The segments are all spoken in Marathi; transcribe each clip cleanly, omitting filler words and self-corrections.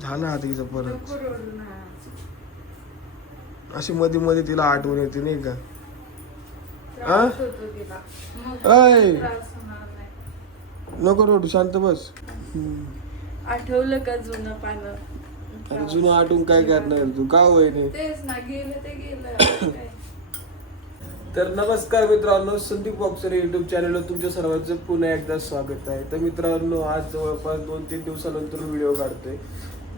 झालं आता तिचं परत नको रडू ना. अशी मध्ये मध्ये तिला आठवण येते नाही का. त्रास होतो तिला. मग ऐ. त्रास होणार नाही. नको रडू, शांत बस. आठवलं का जुनं पानं? अरे जुनं आठवून काय करणार तू, का होय नाही. तेच ना, गेलं ते गेलं. काय? तर नमस्कार मित्रांनो, संदीप बॉक्सर युट्यूब चॅनलवर तुमच्या सर्वांचं पुन्हा एकदा स्वागत आहे. तर मित्रांनो, आज जवळपास 2-3 दिवसानंतर व्हिडिओ काढतोय.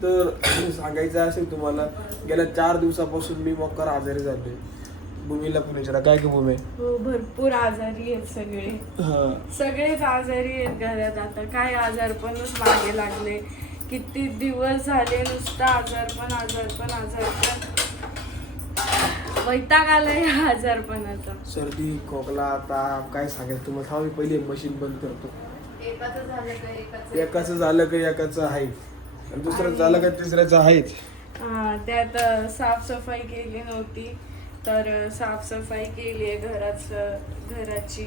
तर सांगायचं असेल तुम्हाला, गेल्या 4 दिवसापासून मी मोकार आजारी झालोय. भूमीला पण विचारा, काय की भूमी? हो, भरपूर आजारी आहेत सगळे. सगळेच आजारी आहेत घरात. आता काय आजारपणच मागे लागले. किती दिवस झाले नुसतं आजारपण. वैताग आलाय आजारपणाचा. सर्दी, खोकला, ताप, काय सांगायचं तुम्हाला. थांब, मी पहिले मशीन बंद करतो. एकाचं झालं का एकाचं झालं का एकाचं आहे, आणि दुसरं झालं का तिसऱ्याचं आहेच. त्यात साफसफाई केली नव्हती, तर साफसफाई केली आहे घराची.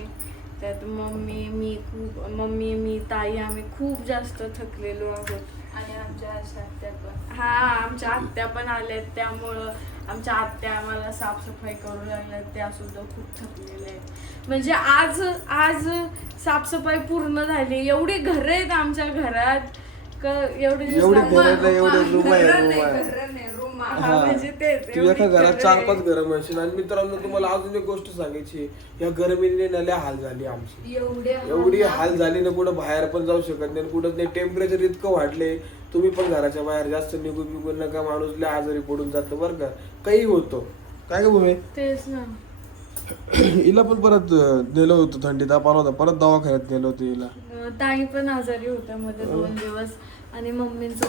त्यात मम्मी मी ताई आम्ही खूप जास्त थकलेलो आहोत. आणि आमच्या आत्या पण. आमच्या आत्या पण आल्यात, त्यामुळं आमच्या आत्या आम्हाला साफसफाई करू लागल्यात. त्या सुद्धा खूप थकलेल्या आहेत. म्हणजे आज साफसफाई पूर्ण झाली. एवढी घर आहेत आमच्या घरात, एवढे रूम म्हणजे तेच तुझ्या एका घरात 4-5 घर म्हणशील. आणि मित्रांनो, तुम्हाला अजून एक गोष्ट सांगायची, या गरमीने नल्या हाल झाली आमची. एवढी हाल झाली ना, कुठं बाहेर पण जाऊ शकत नाही, कुठं नाही. टेम्परेचर इतकं वाढले. तुम्ही पण घराच्या बाहेर जास्त निघून नका, माणूस लय आजारी पडून जातं बरं का. काही होतो काय का भूमी. तेच ना. हिला पण परत नेलं होतं, थंडी ताप आला होता, परत दवाखान्यात नेलं होतं हिला. ताई पण आजारी होत्या मध्ये 2 दिवस. आणि मम्मींचं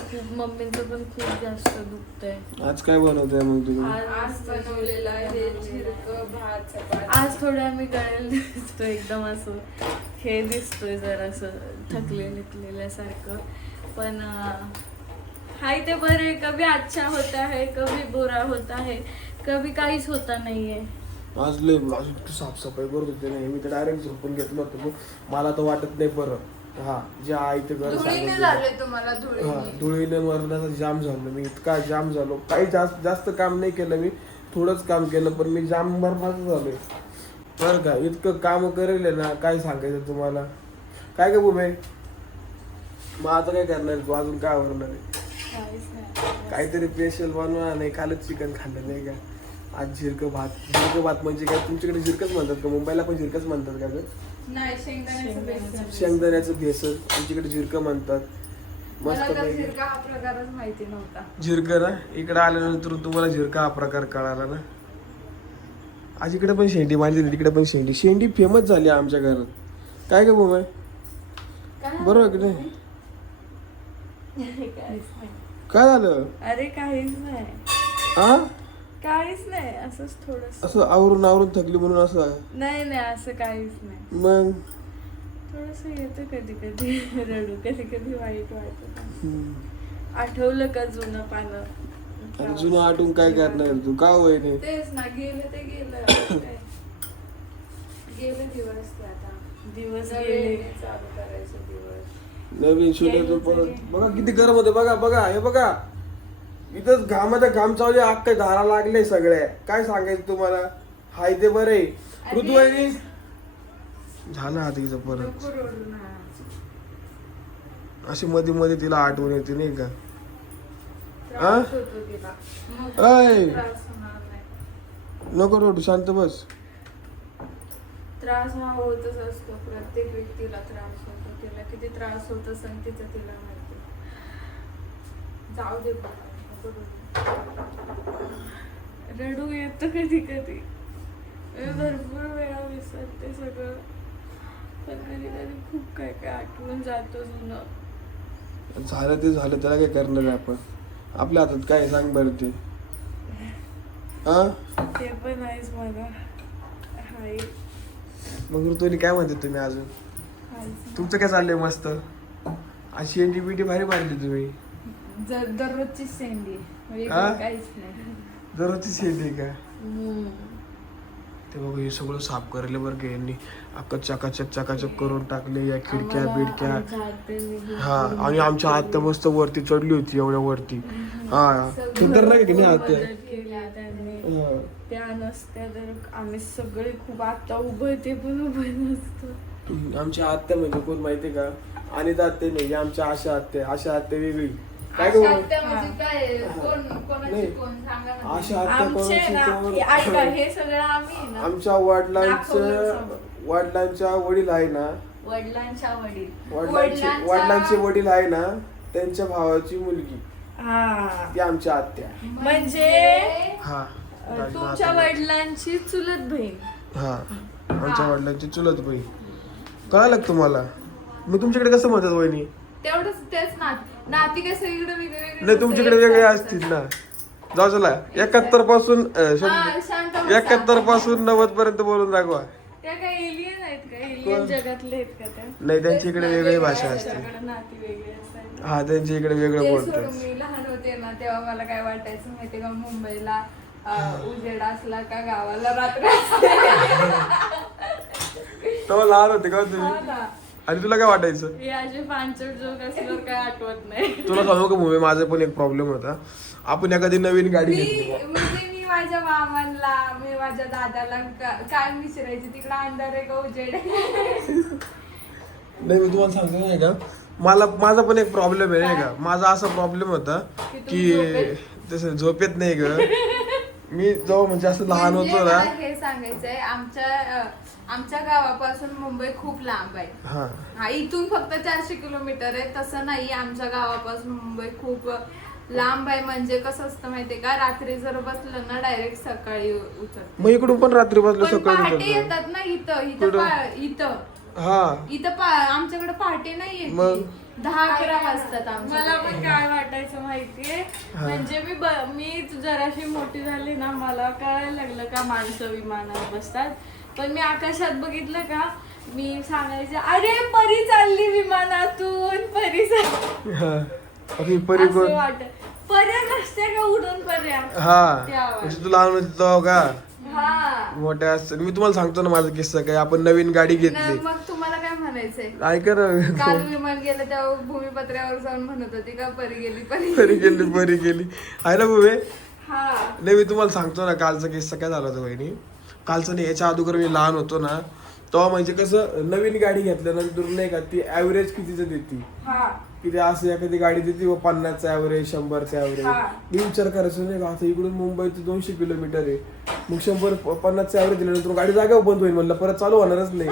पण खूप जास्त दुखतंय. आज काय बनवतंय मग तुम्ही? आज बनवलेलं आहे झिरकं, भात, चपाती. आज थोडं आम्ही गळेल दिसतोय, एकदम असं हे दिसतोय, जरा असं थकलेल्यासारखं. पण हाय ते बरे. कभी अच्छा होता है, कभी बुरा होता है, कभी काहीच होता नाहीये. आज लय साफसफाई करत होते नाही, मी तर डायरेक्ट झोपून घेतलं होतं. मला तर वाटत नाही बरं. जे आहे ते घर धुळीने झाले तुम्हाला. धुळीने मरण्याचा जाम झालो मी, इतका जाम झालो. काही जास्त काम नाही केलं मी, थोडंच काम केलं, पण मी जाम मरणाचं झालोय बरं का. इतकं काम करेल ना, काय सांगायचं तुम्हाला. काय का भूमी, मग आता काय करणार तू, अजून काय आवडणार आहे? काहीतरी स्पेशल बनवा. नाही कालच चिकन खाल्लं नाही का. आज झिरकं भात म्हणजे काय, तुमच्याकडे झिरकच म्हणतात का? मुंबईला पण झिरकच म्हणतात का? नाही, शेंगदाण्याचं बेसन, आमच्याकडे झिरकं म्हणतात. मस्त झिरका हा प्रकारच माहिती नव्हता. झिरकं ना, इकडे आल्यानंतर तुम्हाला झिरका हा प्रकार कळाला ना. आज इकडे पण शेंडी मांडली, तिकडे पण शेंडी फेमस झाली आमच्या घरात. काय का बोमाय, बरोबर की नाही? काय झालं? अरे काहीच नाही. काहीच नाही, असंच थोडंसं. असं आवरून थकली म्हणून असं? नाही असं काहीच नाही. मग थोडस येतं कधी रडू, कधी वाईट वाटत. आठवलं का जुनं पानं? अरे जुनं आठवून काय करणार तू, का होय नाही. तेच ना, गेलं ते गेलं. काय? गेले दिवस ते आता. दिवस नवीन गेले. चालू करायचे दिवस. नवीन शूटिंग परत बघा किती गरम होते. बघा हे बघा, इथं घामाचा घाम चावले, अख्खे धारा लागले सगळे. काय सांगायचं तुम्हाला. हाय ते बरे. ऋतुवाहिनी झालं आता तिचं परत. नको रडू ना. अशी मध्ये मध्ये तिला आठवण येते नाही का. त्रास होतो तिला. मग ऐ. त्रास होणार नाही. नको रडू, शांत बस. त्रास हा होतच असतो, प्रत्येक व्यक्तीला त्रास होतो. तिला किती त्रास होत असेल तिचं तिला माहिती. जाऊ दे बाबा, नको रडू. रडू येतं कधी मी भरपूर वेळा विसरते सगळं, पण कधी खूप काय आठवून जातो जुनं. झालं ते झालं, त्याला काय करणार आहे आपण. आपल्या हातात काय सांग बरं ते. ते पण आहेच मला. हाय. मग ऋतुवाहिनी काय म्हणते तुम्ही अजून? तुमचं काय चाललंय? मस्त. अशी शेंडी बिंडी भारी मारली तुम्ही. दररोजची शेंडी, हा? काहीच नाही. दररोजची शेंडी का? ते बघा हे सगळं साफ करायला बरं का यांनी अख्खा चकाचक करून टाकले या खिडक्या बिडक्या. हा आणि आमच्या आत्या मस्त वरती चढली होती एवढ्या वरती. हा सुंदर नाही की नाही आत्या. हा. त्या नसत्या तर आम्ही सगळे खूप आता उभं ते पण उभं नसतं. आमच्या आत्या म्हणजे कोण माहितीये का, आणि आत्या नाही, आमच्या आशा आत्या वेगळी. काय अशा गं? आत्या म्हणजे काय? कोणाची नाही. कोण सांगा ना. आशा आत्या आमचे ना कोणाची ऐका हे सगळं आम्ही ना आमच्या वडिलांच्या वडील आहे ना, वडिलांच्या वडील वडिलांचे वडील आहे ना, त्यांच्या भावाची मुलगी हा ती आमच्या आत्या. म्हणजे हा तुमच्या वडिलांची चुलत बहीण. हा आमच्या वडिलांची चुलत बहीण. कळालं का तुम्हाला? मग तुमच्याकडे कसं म्हणतात वहिनी? तेवढंच तेच नाती काय सगळीकडे वेगवेगळे. नाही तुमच्याकडे वेगळे असतील ना. जाऊ चला 71 पासून शांत बसा. 71 पासून 90 पर्यंत बोलून दाखवा. त्या काय एलियन आहेत का? एलियन जगातले आहेत का त्या? नाही त्यांच्या इकडे वेगळी भाषा असते. त्यांच्याकडे नाती वेगळे असतात. हा त्यांच्या इकडे वेगळं ते बोलतात. सोडून मी लहान होते ना तेव्हा मला काय वाटायचं माहितीये का, मुंबईला उजेड असला का गावाला रात्र असते. तेव्हा लहान होते का हा तुम्ही? ना. आणि तुला काय वाटायचं? हे असे पांचट जोक असल्यावर काय आठवत नाही. तुला सांगू का मुंबई माझा पण एक प्रॉब्लेम होता. आपण एखादी नवीन गाडी घेतली मी माझ्या मामांना मी माझ्या दादाला काय विचारायचे तिकडे अंधार आहे का उजेड आहे? नाही मी तुम्हाला सांगतो नाही का, माझा पण एक प्रॉब्लेम आहे नाही का. माझा असा प्रॉब्लेम होता की तसं झोपेत नाही ग. मी जेव्हा म्हणजे असं लहान म्हणजे होतो ना. मला हे सांगायचंय आमच्या गावापासून मुंबई खूप लांब आहे. हा इथून फक्त 400 किलोमीटर आहे. तसं नाही, आमच्या गावापासून मुंबई खूप लांब आहे. म्हणजे कसं असतं माहितीये का, रात्री जर बसलं ना डायरेक्ट सकाळी उचलत. मग इकडून पण रात्री बसलं पण सकाळी पहाटे उतरतं. येतात ना इथं हा इथं आमच्याकडे पहाटे नाही मग? येत. 10-11 वाजतात मला पण आमच्या. काय वाटायचं माहितीये, म्हणजे मी जराशी मोठी झाली ना, मला कळायला लागलं का माणसं विमानात बसतात. पण मी आकाशात बघितलं का, मी सांगायचे अरे परी चालली विमानातून, परी चालली. हा अरे परी असं कोण? वाटत. पर्या नसते का उडून पर्या? हा त्या आवाज. म्हणजे तू लहान होती तेव्हा का हा मोठ्या असतात. मी तुम्हाला सांगतो ना माझा किस्सा काय. आपण नवीन गाडी नाही, घेतली. मग तुम्हाला काय म्हणायचंय? ऐका ना. काल विमान गेलं तेव्हा भूमिपत्र्यावर जाऊन म्हणत होती का परी गेली परी गेली आहे ना बुवे. हा नाही मी तुम्हाला सांगतो ना कालचा किस्सा काय झाला होता वहिनी. कालचं नाही, याच्या अगोदर मी लहान होतो ना, तेव्हा म्हणजे कसं नवीन गाडी घेतल्यानंतर नाही का ती ऍव्हरेज कितीचं देते. हा किती असं एखादी गाडी देते 50चं ऍव्हरेज 100चं ऍव्हरेज. हा. मी विचार करायचो नाही का, आता इकडून मुंबई ते 200 किलोमीटर आहे. मग 150चं ऍव्हरेज दिल्यानंतर गाडी जागेवर बंद होईल म्हणलं, परत चालू होणारच नाही.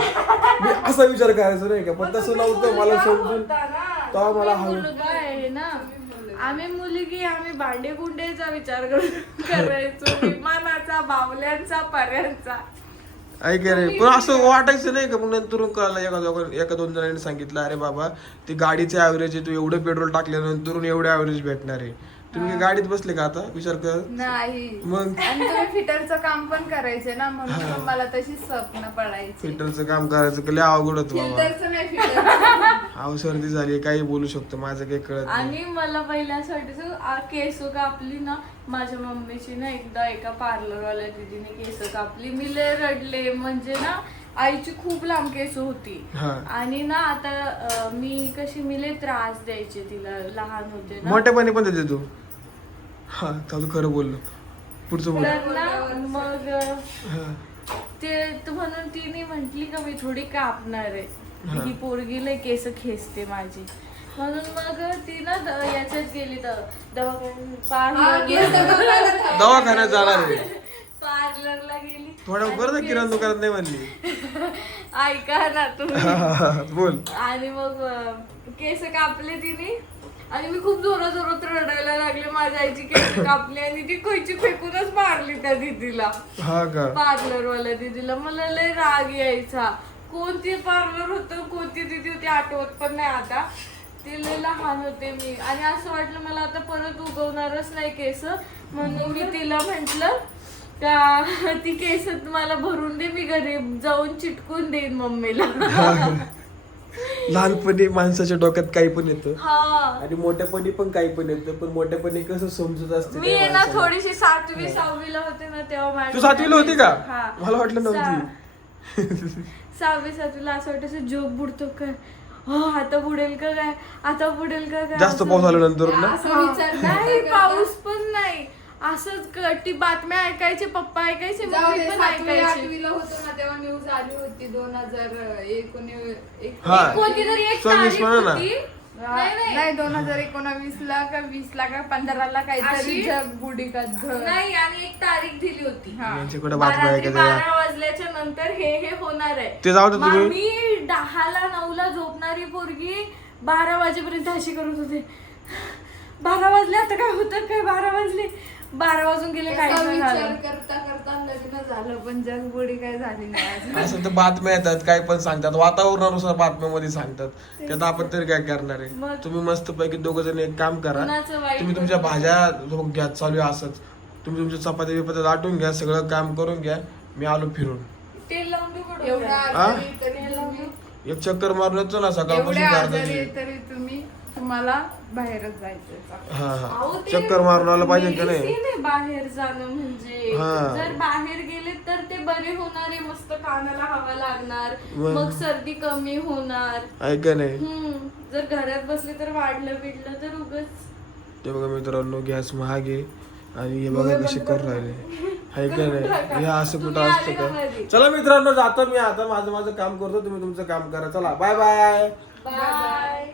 मी असा विचार करायचो नाही का. पण तसं नव्हतं मला समजून. तेव्हा मला मुलगा आहे ना, आम्ही मुलगी आम्ही भांडे गुंडेचा विचार करायचो, विमानाचा, बावल्यांचा, पर्यांचा. ऐका रे, पण असं वाटायचं नाही का. मग नंतर कळलं एका दोन जणांनी सांगितलं अरे बाबा ती गाडीचे ऍव्हरेज आहे, तू एवढं पेट्रोल टाकल्यानंतर एवढं ऍव्हरेज भेटणार आहे. तुम्ही काय गाडीत बसले का आता विचार कर. नाही. मग आणि तुम्ही फिटरचं काम पण करायचे ना, म्हणून तुम्हाला तशी स्वप्न पडायची. फिल्टरचं काम करायचं का लय अवघड होतं बाबा. फिल्टरचं नाही, फिल्टर. अहो सर्दी झाली काही बोलू शकतो, माझं काही कळत नाही. आणि मला पहिल्या असं वाटायचं केस कापली ना, माझ्या मम्मीची ना एकदा एका पार्लरवाल्या दीदीने केस कापली. मी लय रडले. म्हणजे ना आईची खूप लांब केस होती. हा. आणि ना आता मी लय त्रास द्यायचे तिला, लहान होते ना. मोठ्यापणी पण देते तू. हा तू खरं बोललो. पुढचं बोल. तर ना मग हा. ते म्हणून तिने म्हंटली का मी थोडी कापणार आहे, ही पोरगी लय केस खेचते माझी. म्हणून मग ती ना याच्यात गेली दवाखान्यात जाणार आहे. पार्लरला गेली. थोडं बरं ना किराणा दुकानात नाही म्हणली. ऐका ना तुम्ही. बोल. आणि मग केस कापले तिने, आणि मी खूप जोरात रडायला लागले. माझ्या आईची केस कापली आणि ती कैची फेकूनच मारली त्या दीदीला, हा का. पार्लरवाल्या दीदीला. मला लय राग यायचा. कोणती पार्लर होतं, कोणती दीदी होती आठवत पण नाही आता. ते लय लहान होते मी, आणि असं वाटलं मला आता परत उगवणारच नाही केस. म्हणून मी तिला म्हंटल का ती केस मला भरून दे, मी घरी जाऊन चिटकून देईन मम्मीला. लहानपणी माणसाच्या डोक्यात काही पण येतं हा आणि मोठ्यापणी पण काही पण येतं, पण मोठ्यापणी कसं समजत असते मी त्या आहे ना माणसाला. थोडीशी 7वी 6वीला होते ना तेव्हा माझ्या तू 7वीला होती का? हा. मला वाटलं नव्हती. 6वी 7वीला असं वाटायचं जोक बुडतो काय, हो आता बुडेल का काय, आता बुडेल का काय, जास्त असं. पाऊस आल्यानंतर ना असं हा. विचार नाही पाऊस पण नाही, असंच ती बातम्या ऐकायचे, पप्पा ऐकायचे, जाऊ मम्मी दे, पण 7वी ऐकायची. 8वीला होतो ना तेव्हा न्यूज आली होती 2019 हा. कोणतीतरी एक 26 तारीख म्हणा ना. होती. नाही नाही 2019 ला का 20 ला का 15 ला काहीतरी अशी? जग बुडी का नाही आणि एक तारीख दिली होती. हा. यांच्याकडे बातम्या रात्री ऐकायच्या 12 वाजल्याच्या नंतर हे होणार आहे. ते जाऊ दे तुम्ही. मी 10ला 9ला झोपणारी पोरगी 12 वाजेपर्यंत अशी करत होते. 12 वाजले आता काय होतं काय, 12 वाजले, 12 वाजून गेले काय त्याचा नाही विचार झालं. करता करता लग्न झालं पण जग बुडी काय झाली नाही अजून. असं तर बातम्या येतात, काय पण सांगतात, वातावरणानुसार बातम्यामध्ये सांगतात. त्यात आपण तरी काय करणार आहे. मग? तुम्ही मस्त पैकी दोघं जण एक काम करा, कुणाचं वाईट तुम्ही तुमच्या भाज्या घ्या, चालू आहे असंच. तुम्ही तुमच्या चपात्या बिपात्या दाटून घ्या, सगळं काम करून घ्या, मी आलो फिरून. तेल लावून दे कुठं एवढा उद्या. आजारी तरी तुम्ही एक चक्कर मारून येतो ना सकाळपासून एवढ्या अर्धा आजारी दिवस. तरी तुम्हाला बाहेरच जायचंय. हा अहो, हा ते चक्कर मारून आलं पाहिजे का नाही. medicine आहे बाहेर जाणं म्हणजे. हा. जर बाहेर गेले तर ते बरे होणार आहे, मस्त कानाला हवा लागणार, मग? मग सर्दी कमी होणार. ऐका नाही. जर घरात बसले तर वाढलं बिडलं तर उगच. ते बघा मित्रांनो, गॅस महाग आहे आणि हे बघा कसे करून राहिले. हाय का नाही, हे असं कुठं तुम्ही असतं आले का का. घरी? चला मित्रांनो, जातो मी आता, माझं काम करतो, तुम्ही तुमचं काम करा. चला बाय बाय. बाय.